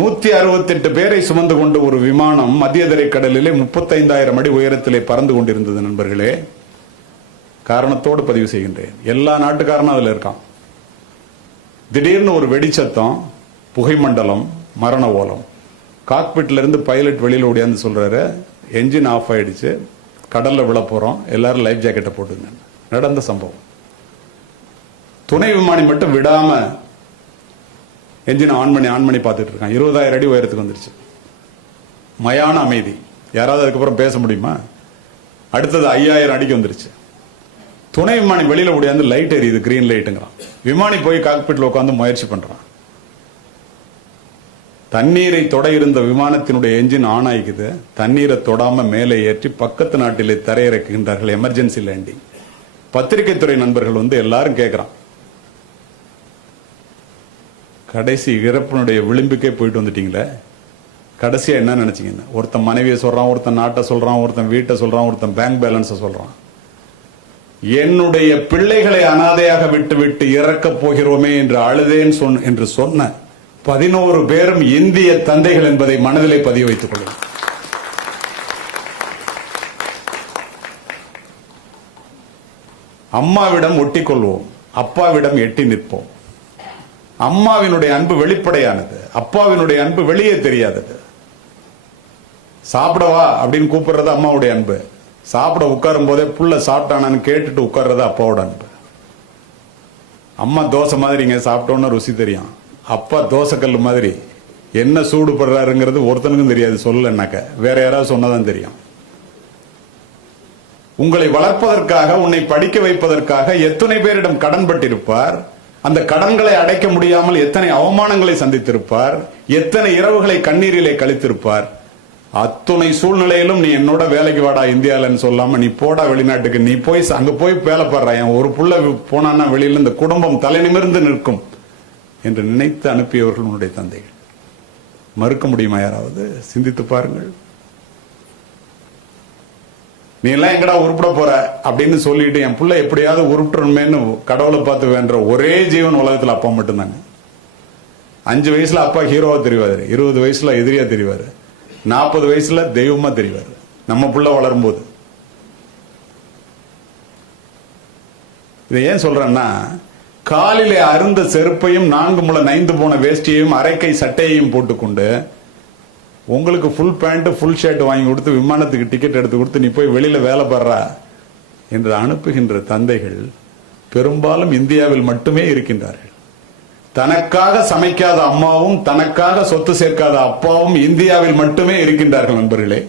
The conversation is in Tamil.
168 பேரை சுமந்து கொண்ட ஒரு விமானம் மத்திய தரைக்கடலிலே 35,000 அடி உயரத்திலே பறந்து கொண்டிருந்தது நண்பர்களே. காரணத்தோடு பதிவு செய்கின்றேன். எல்லா நாட்டுக்காரனும் அதுல இருக்கான். திடீர்னு ஒரு வெடிச்சத்தம், புகை மண்டலம், மரண ஓலம். காக்பிட்ல இருந்து பைலட் வெளியில ஓடியாந்து சொல்றாரு, என்ஜின் ஆஃப் ஆயிடுச்சு, கடல்ல விழ போறோம், எல்லாரும் லைஃப் ஜாக்கெட்டை போட்டுங்க. நடந்த சம்பவம். துணை விமானி மட்டும் விடாம என்ஜின் ஆன் பண்ணி பார்த்துட்டு இருக்கான். 20,000 அடி உயரத்துக்கு வந்துருச்சு. மயான அமைதி. யாராவது அதுக்கப்புறம் பேச முடியுமா? அடுத்தது 5,000 அடிக்கு வந்துருச்சு. துணை விமானி வெளியில ஓடியாந்து லைட் எரியுது, கிரீன் லைட்டுங்கிறான். விமானி போய் காக்பிட்ல உட்காந்து முயற்சி பண்றான். தண்ணீரை தொட இருந்த விமானத்தினுடைய என்ஜின் ஆன் ஆகிக்குது. தண்ணீரை தொடாம மேலே ஏற்றி பக்கத்து நாட்டிலே தரையிறக்குகின்றார்கள். Emergency landing. பத்திரிகை துறை நண்பர்கள் வந்து எல்லாரும் கேட்கிறான், கடைசி இறப்பினுடைய விளிம்புக்கே போயிட்டு வந்துட்டீங்களே, கடைசியா என்ன நினைச்சீங்க? ஒருத்தன் மனைவியை சொல்றான், ஒருத்தன் நாட்டை சொல்றான், ஒருத்தன் வீட்டை சொல்றான், ஒருத்தன் பேங்க் பேலன்ஸை சொல்றான். என்னுடைய பிள்ளைகளை அனாதையாக விட்டு விட்டு இறக்கப் போகிறோமே என்று அழுதேன் என்று சொன்ன 11 பேரும் இந்திய தந்தைகள் என்பதை மனதிலே பதிய வைத்துக் கொள்ளுங்கள். அம்மாவிடம் ஒட்டிக்கொள்வோம், அப்பாவிடம் எட்டி நிற்போம். அம்மாவினுடைய அன்பு வெளிப்படையானது, அப்பாவினுடைய அன்பு வெளியே தெரியாதது. சாப்பிடவா அப்படின்னு கூப்பிடுறது அம்மாவுடைய அன்பு. சாப்பிட உட்காரும் போதே புள்ள சாப்பிட்டானு கேட்டுட்டு உட்கார்றது அப்பாவோட அன்பு. அம்மா தோசை மாதிரிங்க, சாப்பிட்டோன்னு ருசி தெரியும். அப்பா தோசை கல்லு மாதிரி என்ன சூடு படுறாருங்கிறது ஒருத்தனுக்கும் தெரியாது. சொல்லனாக்க வேற யாராவது சொன்னதான் தெரியும். உங்களை வளர்ப்பதற்காக, உன்னை படிக்க வைப்பதற்காக எத்தனை பேரிடம் கடன் பட்டிருப்பார். அந்த கடன்களை அடைக்க முடியாமல் எத்தனை அவமானங்களை சந்தித்திருப்பார். எத்தனை இரவுகளை கண்ணீரிலே கழித்திருப்பார். அத்துணை சூழ்நிலையிலும் நீ என்னோட வேலைக்கு வாடா இந்தியாவில்னு சொல்லாம நீ போடா வெளிநாட்டுக்கு, நீ போய் அங்க போய் வேலை பாடுற, ஒரு புள்ள போனான்னா வெளியில இந்த குடும்பம் தலை நிமிர்ந்து நிற்கும் என்று நினைத்து அனுப்பியவர்கள் உன்னுடைய தந்தைகள். மறுக்க முடியுமா? யாராவது சிந்தித்து பாருங்கள். நீ எல்லாம் எங்கடா உருப்பிட போற அப்படின்னு சொல்லிட்டு என் பிள்ளை எப்படியாவது உருப்பிடணுமேன்னு கடவுளை பார்த்து வேண்ட ஒரே ஜீவன் உலகத்துல அப்பா மட்டும்தாங்க. 5 வயசுல அப்பா ஹீரோவா தெரிவாரு, 20 வயசுல எதிரியா தெரிவாரு, 40 வயசுல தெய்வமா தெரிவாரு. நம்ம பிள்ளை வளரும் போது இதை ஏன் சொல்றேன்னா, காலிலே அருந்த செருப்பையும் 4 முழ நைந்து போன வேஷ்டியையும் அரைக்கை சட்டையையும் போட்டுக்கொண்டு உங்களுக்கு ஃபுல் பேண்ட் ஃபுல் ஷர்ட் வாங்கி கொடுத்து விமானத்துக்கு டிக்கெட் எடுத்து கொடுத்து நீ போய் வெளியில வேலை பாடுறா என்று அனுப்புகின்ற தந்தைகள் பெரும்பாலும் இந்தியாவில் மட்டுமே இருக்கின்றார்கள். தனக்காக சமைக்காத அம்மாவும் தனக்காக சொத்து சேர்க்காத அப்பாவும் இந்தியாவில் மட்டுமே இருக்கின்றார்கள் நண்பர்களே.